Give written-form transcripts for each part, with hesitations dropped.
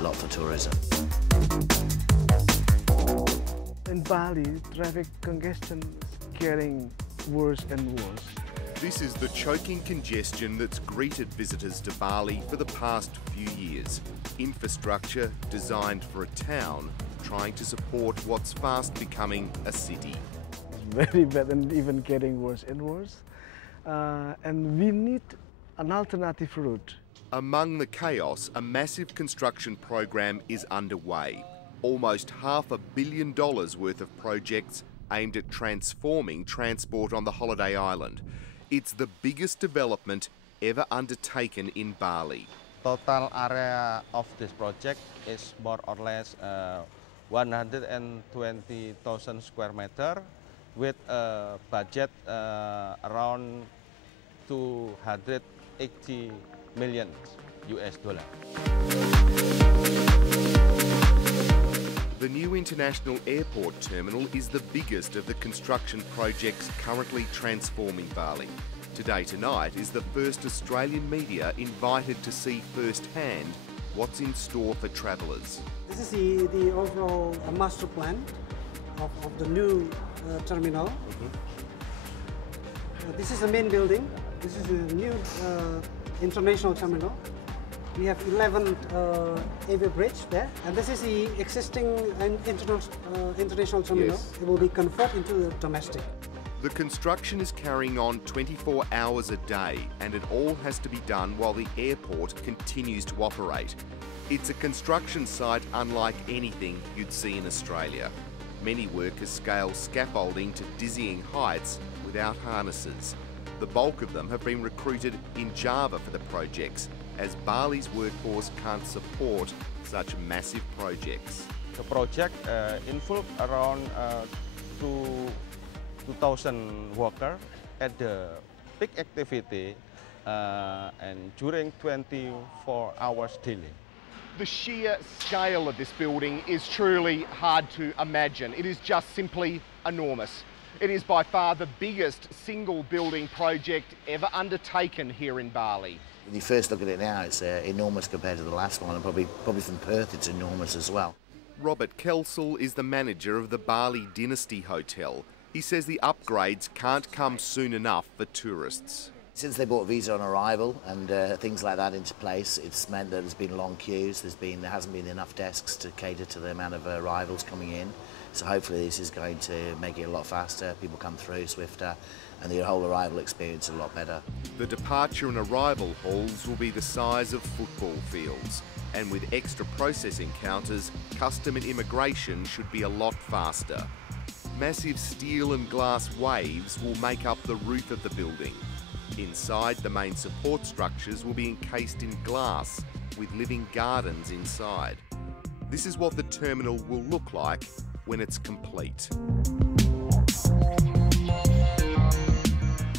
a lot for tourism. In Bali, traffic congestion is getting worse and worse. This is the choking congestion that's greeted visitors to Bali for the past few years. Infrastructure designed for a town, trying to support what's fast becoming a city. It's very bad and even getting worse and worse. And we need an alternative route. Among the chaos, a massive construction program is underway. Almost $500 million worth of projects aimed at transforming transport on the holiday island. It's the biggest development ever undertaken in Bali. Total area of this project is more or less 120,000 square meter with a budget around 280 million US dollar. The new international airport terminal is the biggest of the construction projects currently transforming Bali. Today tonight is the first Australian media invited to see firsthand what's in store for travellers. This is the overall master plan of the new terminal. This is the main building. This is the new international terminal. We have 11 AV bridge there, and this is the existing international terminal. Yes. It will be converted into the domestic. The construction is carrying on 24 hours a day, and it all has to be done while the airport continues to operate. It's a construction site unlike anything you'd see in Australia. Many workers scale scaffolding to dizzying heights without harnesses. The bulk of them have been recruited in Java for the projects, as Bali's workforce can't support such massive projects. The project involved around 2,000 workers at the peak activity and during 24 hours daily. The sheer scale of this building is truly hard to imagine. It is just simply enormous. It is by far the biggest single building project ever undertaken here in Bali. When you first look at it now, it's enormous compared to the last one, and probably from Perth it's enormous as well. Robert Kelsall is the manager of the Bali Dynasty Hotel. He says the upgrades can't come soon enough for tourists. Since they brought visa on arrival and things like that into place, it's meant that there's been long queues, there hasn't been enough desks to cater to the amount of arrivals coming in. So hopefully this is going to make it a lot faster, people come through swifter, and the whole arrival experience a lot better. The departure and arrival halls will be the size of football fields, and with extra processing counters, custom and immigration should be a lot faster. Massive steel and glass waves will make up the roof of the building. Inside, the main support structures will be encased in glass with living gardens inside. This is what the terminal will look like when it's complete.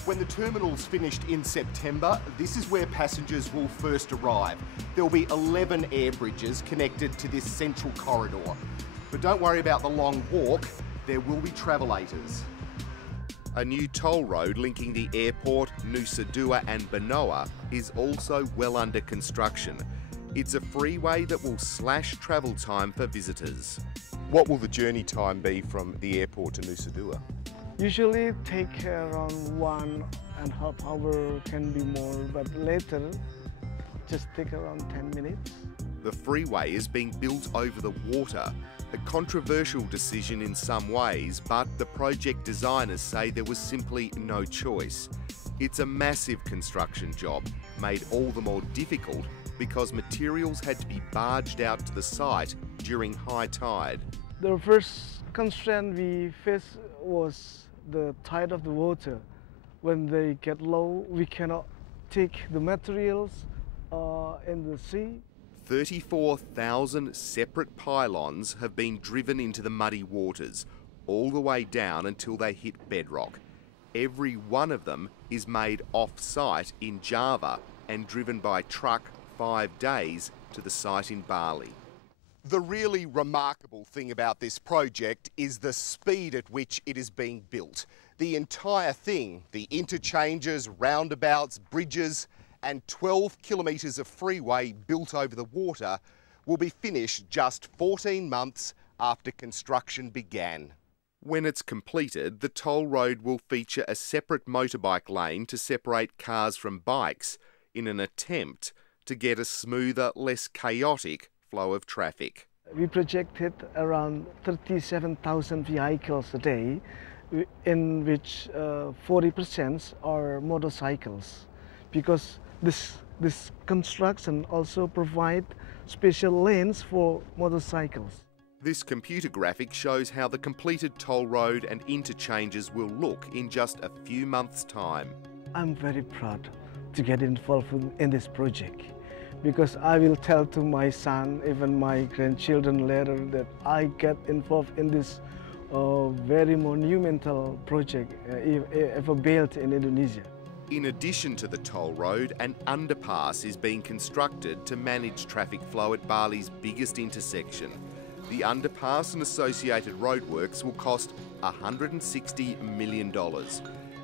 When the terminal's finished in September, this is where passengers will first arrive. There will be 11 air bridges connected to this central corridor. But don't worry about the long walk, there will be travellators. A new toll road linking the airport, Nusa Dua and Benoa is also well under construction. It's a freeway that will slash travel time for visitors. What will the journey time be from the airport to Nusa Dua? Usually take around 1.5 hours, can be more, but later just take around 10 minutes. The freeway is being built over the water, a controversial decision in some ways, but the project designers say there was simply no choice. It's a massive construction job, made all the more difficult because materials had to be barged out to the site during high tide. The first constraint we faced was the tide of the water. When they get low, we cannot take the materials in the sea. 34,000 separate pylons have been driven into the muddy waters, all the way down until they hit bedrock. Every one of them is made off-site in Java and driven by truck 5 days to the site in Bali. The really remarkable thing about this project is the speed at which it is being built. The entire thing, the interchanges, roundabouts, bridges, and 12 kilometres of freeway built over the water will be finished just 14 months after construction began. When it's completed, the toll road will feature a separate motorbike lane to separate cars from bikes in an attempt to get a smoother, less chaotic flow of traffic. We projected around 37,000 vehicles a day, in which 40% are motorcycles, because this construction also provide special lanes for motorcycles. This computer graphic shows how the completed toll road and interchanges will look in just a few months' time. I'm very proud to get involved in this project, because I will tell to my son, even my grandchildren later, that I get involved in this very monumental project ever built in Indonesia. In addition to the toll road, an underpass is being constructed to manage traffic flow at Bali's biggest intersection. The underpass and associated roadworks will cost $160 million.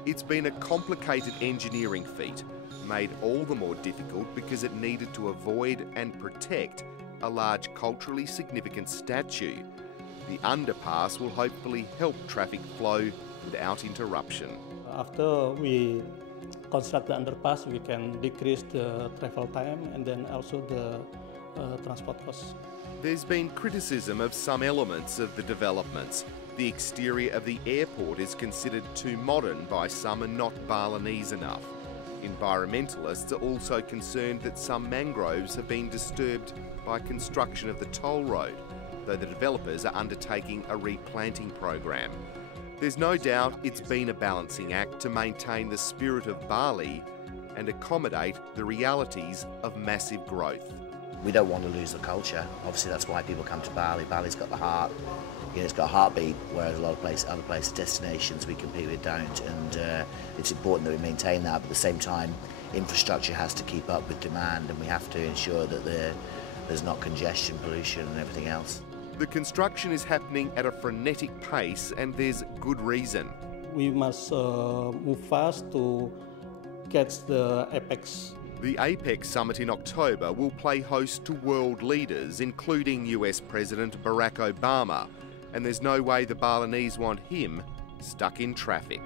It's been a complicated engineering feat, made all the more difficult because it needed to avoid and protect a large culturally significant statue. The underpass will hopefully help traffic flow without interruption. After we construct the underpass, we can decrease the travel time and then also the transport costs. There's been criticism of some elements of the developments. The exterior of the airport is considered too modern by some and not Balinese enough. Environmentalists are also concerned that some mangroves have been disturbed by construction of the toll road, though the developers are undertaking a replanting program. There's no doubt it's been a balancing act to maintain the spirit of Bali and accommodate the realities of massive growth. We don't want to lose the culture. Obviously, that's why people come to Bali. Bali's got the heart. You know, it's got a heartbeat, whereas a lot of other places, destinations we compete with don't. And it's important that we maintain that. But at the same time, infrastructure has to keep up with demand, and we have to ensure that there's not congestion, pollution, and everything else. The construction is happening at a frenetic pace, and there's good reason. We must move fast to catch the apex. The APEC summit in October will play host to world leaders, including US President Barack Obama, and there's no way the Balinese want him stuck in traffic.